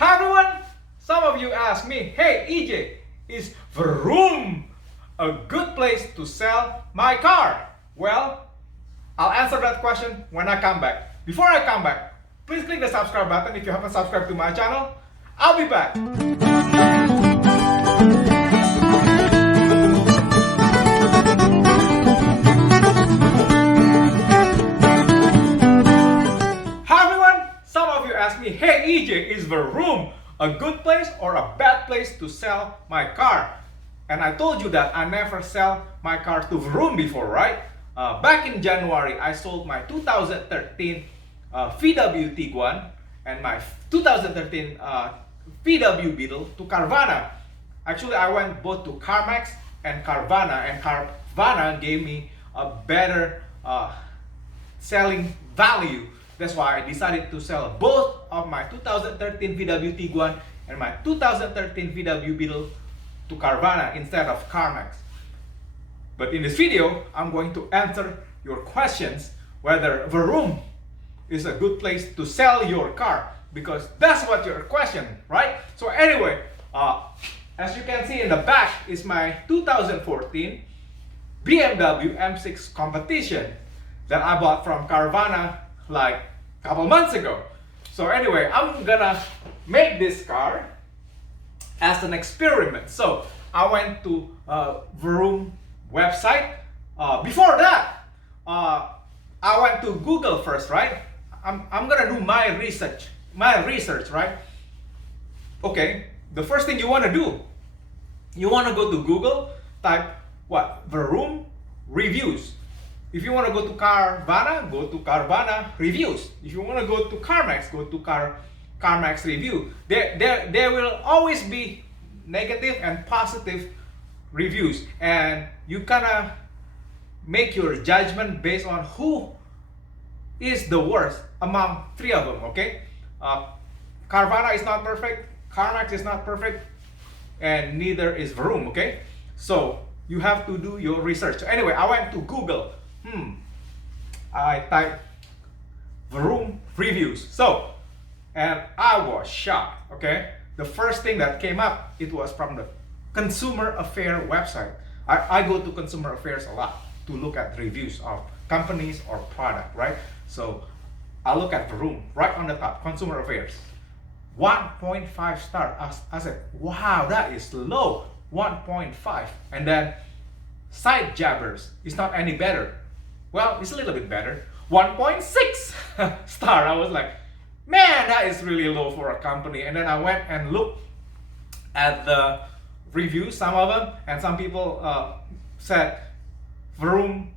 Hi everyone! Some of you ask me, hey EJ, is Vroom a good place to sell my car? Well, I'll answer that question when I come back. Before I come back, please click the subscribe button if you haven't subscribed to my channel. I'll be back. Hi everyone! Some of you ask me, hey EJ, is Vroom a good place or a bad place to sell my car? And I told you that I never sell my car to Vroom before, right? Back in January, I sold my 2013 VW Tiguan and my 2013 VW Beetle to Carvana. Actually, I went both to CarMax and Carvana gave me a better selling value. That's why I decided to sell both of my 2013 VW Tiguan and my 2013 VW Beetle to Carvana instead of CarMax. But in this video, I'm going to answer your questions whether Vroom is a good place to sell your car, because that's what your question, right? So anyway, as you can see in the back is my 2014 BMW M6 Competition that I bought from Carvana like a couple months ago. So anyway, I'm gonna make this car as an experiment. So I went to Vroom website. Before that, I went to Google first, right? I'm gonna do my research, right? Okay, the first thing you want to do, you want to go to Google, type what? Vroom reviews. If you want to go to Carvana, go to Carvana reviews. If you want to go to CarMax, go to CarMax review. There will always be negative and positive reviews, and you kinda make your judgment based on who is the worst among three of them. Okay, Carvana is not perfect, CarMax is not perfect, and neither is Vroom. Okay, so you have to do your research. Anyway, I went to Google. I typed Vroom reviews. So, and I was shocked. Okay, the first thing that came up, it was from the Consumer Affairs website. I go to Consumer Affairs a lot to look at reviews of companies or product, right? So I look at Vroom right on the top, Consumer Affairs, 1.5 star. I said, wow, that is low, 1.5. And then Site Jabbers is not any better. Well, it's a little bit better, 1.6 star. I was like, man, that is really low for a company. And then I went and looked at the reviews, some of them, and some people said Vroom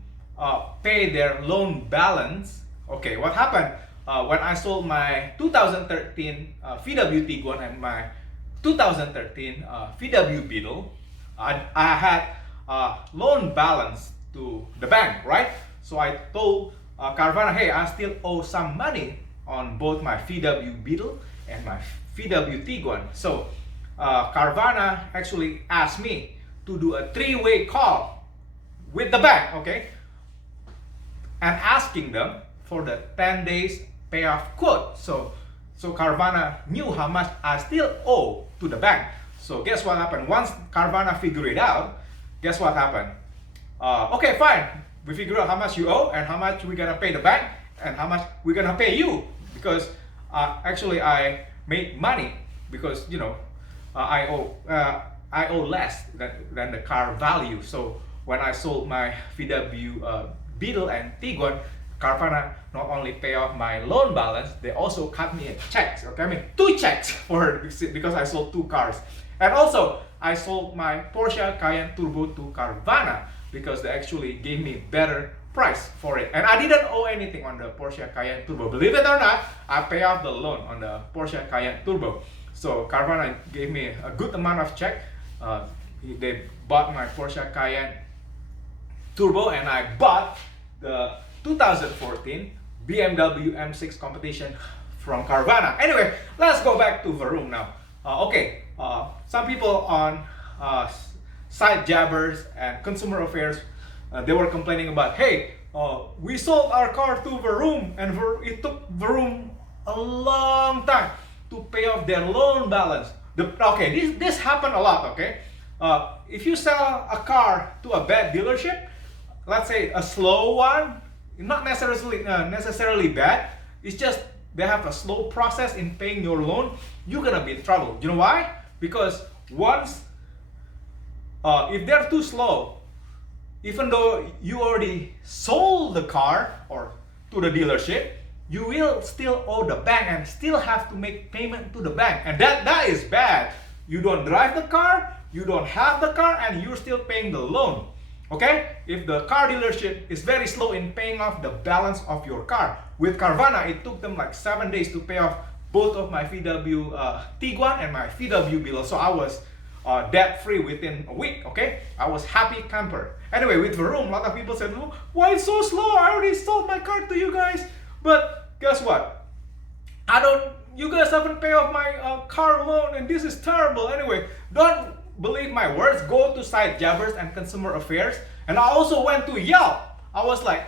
paid their loan balance. Okay, what happened? When I sold my 2013 VW Tiguan and my 2013 VW Beetle, I had loan balance to the bank, right? So I told Carvana, hey, I still owe some money on both my VW Beetle and my VW Tiguan. So Carvana actually asked me to do a three-way call with the bank, okay, and asking them for the 10 days payoff quote. So Carvana knew how much I still owe to the bank. So guess what happened? Once Carvana figured it out, guess what happened? Okay, fine. We figure out how much you owe and how much we're gonna pay the bank and how much we're gonna pay you, because actually I made money because, you know, I owe less than the car value. So when I sold my VW Beetle and Tiguan, Carvana not only pay off my loan balance, they also cut me a check. Okay, I mean 2 checks for because I sold 2 cars. And also I sold my Porsche Cayenne Turbo to Carvana because they actually gave me better price for it. And I didn't owe anything on the Porsche Cayenne Turbo. Believe it or not, I pay off the loan on the Porsche Cayenne Turbo. So Carvana gave me a good amount of check. They bought my Porsche Cayenne Turbo and I bought the 2014 BMW M6 Competition from Carvana. Anyway, let's go back to Vroom now. Some people on Site Jabbers and Consumer Affairs, they were complaining about, hey, we sold our car to Vroom and it took Vroom a long time to pay off their loan balance. Okay, this happened a lot, okay? If you sell a car to a bad dealership, let's say a slow one, not necessarily bad, it's just they have a slow process in paying your loan, you're gonna be in trouble. You know why? Because once, if they're too slow, even though you already sold the car or to the dealership, you will still owe the bank and still have to make payment to the bank, and that is bad. You don't drive the car, you don't have the car, and you're still paying the loan. Okay? If the car dealership is very slow in paying off the balance of your car, with Carvana it took them like 7 days to pay off both of my VW Tiguan and my VW Beetle, so I was debt free within a week. Okay, I was happy camper. Anyway, with Vroom, a lot of people said, oh, why it's so slow? I already sold my car to you guys. But guess what? You guys haven't paid off my car loan, and this is terrible. Anyway, don't believe my words. Go to Site Jabbers and Consumer Affairs. And I also went to Yelp. I was like,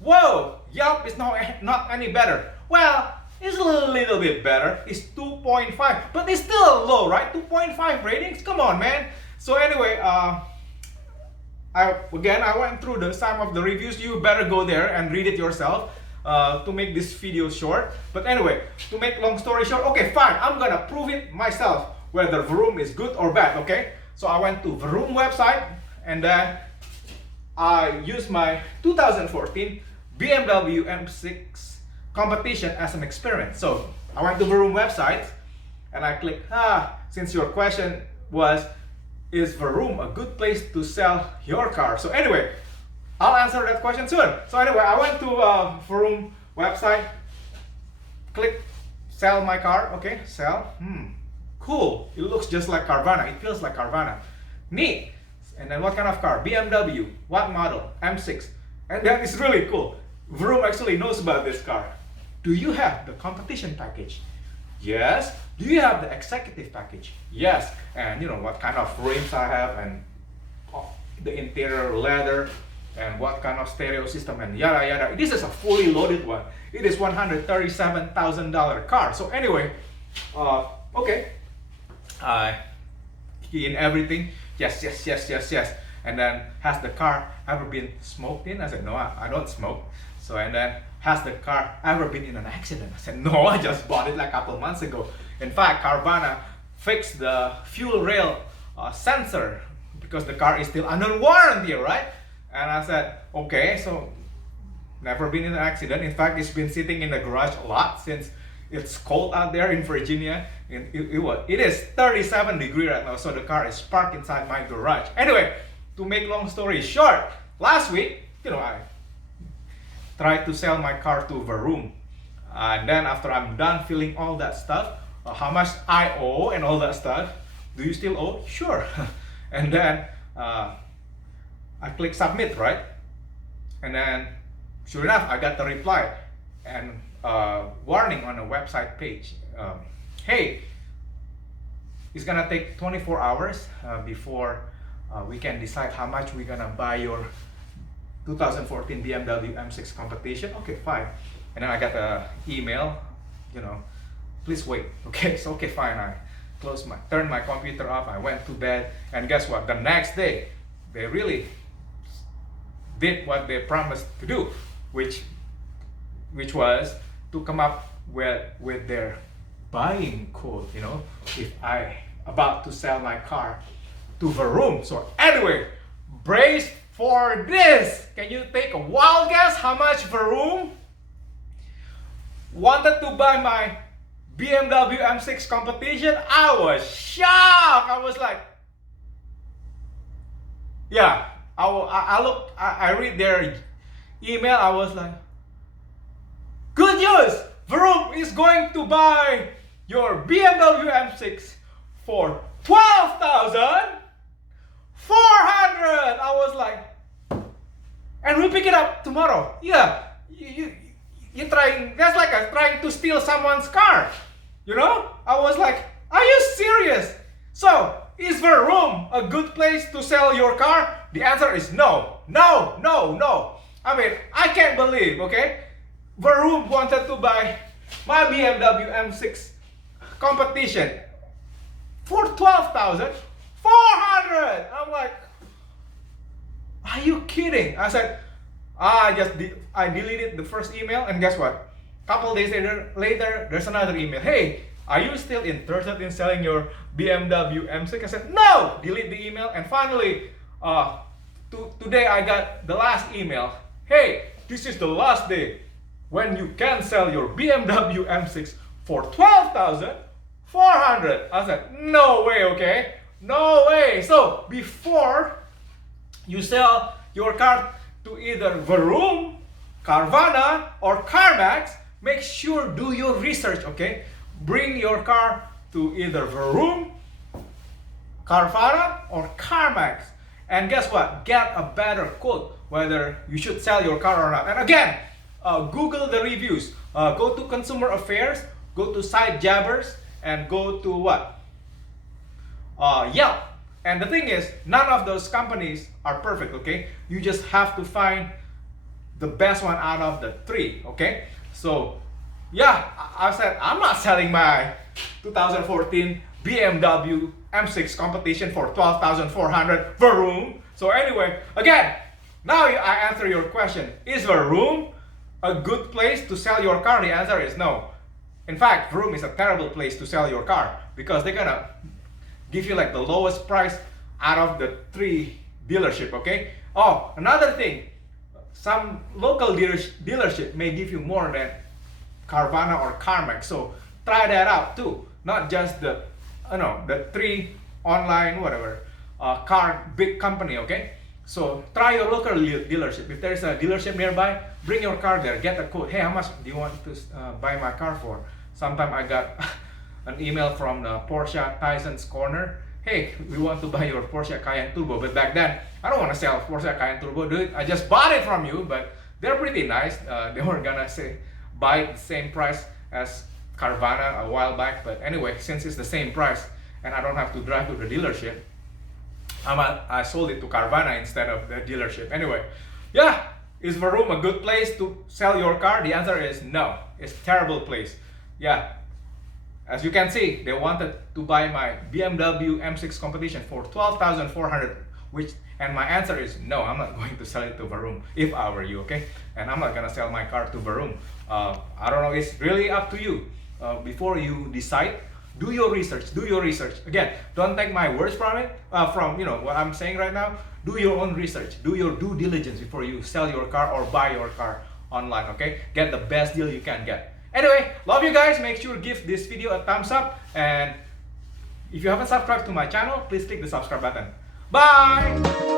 whoa, Yelp is not any better. Well, it's a little bit better. It's 2.5, but it's still low, right? 2.5 ratings? Come on, man. So anyway, I went through some of the reviews. You better go there and read it yourself to make this video short. But anyway, to make long story short, okay, fine. I'm gonna prove it myself whether Vroom is good or bad, okay? So I went to Vroom website and then I used my 2014 BMW M6 competition as an experiment. So I went to Vroom website and I clicked, since your question was, is Vroom a good place to sell your car? So anyway, I'll answer that question soon. So anyway, I went to Vroom website, click sell my car, okay, sell, cool, it looks just like Carvana, it feels like Carvana, neat. And then what kind of car? BMW, what model? M6. And that is really cool. Vroom actually knows about this car. Do you have the competition package? Yes. Do you have the executive package? Yes. And you know what kind of rims I have, and the interior leather, and what kind of stereo system, and yada yada. This is a fully loaded one. It is $137,000 car. So anyway, okay, I key in everything. Yes. And then, has the car ever been smoked in? I said, no, I don't smoke. So, and then, has the car ever been in an accident? I said, no, I just bought it like a couple months ago. In fact, Carvana fixed the fuel rail sensor because the car is still under warranty, right? And I said, okay, so never been in an accident. In fact, it's been sitting in the garage a lot since it's cold out there in Virginia. It is 37 degrees right now, so the car is parked inside my garage. Anyway, to make long story short, last week, I tried to sell my car to Vroom. And then after I'm done filling all that stuff, how much I owe and all that stuff, do you still owe? Sure. And then I click submit, right? And then sure enough, I got the reply and warning on the website page. Hey, it's gonna take 24 hours before we can decide how much we're gonna buy your 2014 BMW M6 competition. Okay, fine. And then I got an email, please wait. Okay, so okay, fine. I turned my computer off. I went to bed, and guess what? The next day, they really did what they promised to do, which was to come up with their buying code. If I about to sell my car to Vroom. So anyway, brace for this. Can you take a wild guess how much Vroom wanted to buy my BMW M6 competition? I was shocked. I was like, yeah. I read their email. I was like, good news! Vroom is going to buy your BMW M6 for $12,400. I was like, and we pick it up tomorrow. Yeah, you're trying. That's like trying to steal someone's car. I was like, are you serious? So, is Vroom a good place to sell your car? The answer is no. I mean, I can't believe, okay? Vroom wanted to buy my BMW M6 competition for 12,400. I'm like, are you kidding? I said, I deleted the first email, and guess what? Couple days later, there's another email. Hey, are you still interested in selling your BMW M6? I said, no! Delete the email. And finally, today I got the last email. Hey, this is the last day when you can sell your BMW M6 for 12,400. I said, no way, okay? No way. So before you sell your car to either Vroom, Carvana, or CarMax, make sure do your research, okay? Bring your car to either Vroom, Carvana, or CarMax. And guess what? Get a better quote whether you should sell your car or not. And again, Google the reviews. Go to Consumer Affairs, go to Site Jabbers, and go to what? Yelp. And the thing is, none of those companies are perfect, okay? You just have to find the best one out of the three, okay? So, yeah, I said, I'm not selling my 2014 BMW M6 competition for 12,400 Vroom. So anyway, again, now I answer your question. Is Vroom a good place to sell your car? The answer is no. In fact, Vroom is a terrible place to sell your car because they're gonna give you like the lowest price out of the three dealership, okay? Oh, another thing, some local dealership may give you more than Carvana or CarMax, so try that out too. Not just the three online whatever car big company, okay? So try your local dealership. If there's a dealership nearby, bring your car there, get a quote. Hey, how much do you want to buy my car for? Sometime I got an email from the Porsche Tyson's Corner. Hey, we want to buy your Porsche Cayenne Turbo. But back then, I don't want to sell Porsche Cayenne Turbo, dude. I just bought it from you, but they're pretty nice. They were gonna say buy it the same price as Carvana a while back. But anyway, since it's the same price and I don't have to drive to the dealership, I sold it to Carvana instead of the dealership. Anyway, yeah, is Vroom a good place to sell your car? The answer is no. It's a terrible place. Yeah, as you can see, they wanted to buy my BMW M6 competition for 12,400, and my answer is no. I'm not going to sell it to Vroom if I were you, okay? And I'm not gonna sell my car to Vroom. I don't know. It's really up to you. Before you decide, do your research. Do your research. Again, don't take my words from it. From what I'm saying right now. Do your own research. Do your due diligence before you sell your car or buy your car online. Okay? Get the best deal you can get. Anyway, love you guys. Make sure to give this video a thumbs up. And if you haven't subscribed to my channel, please click the subscribe button. Bye!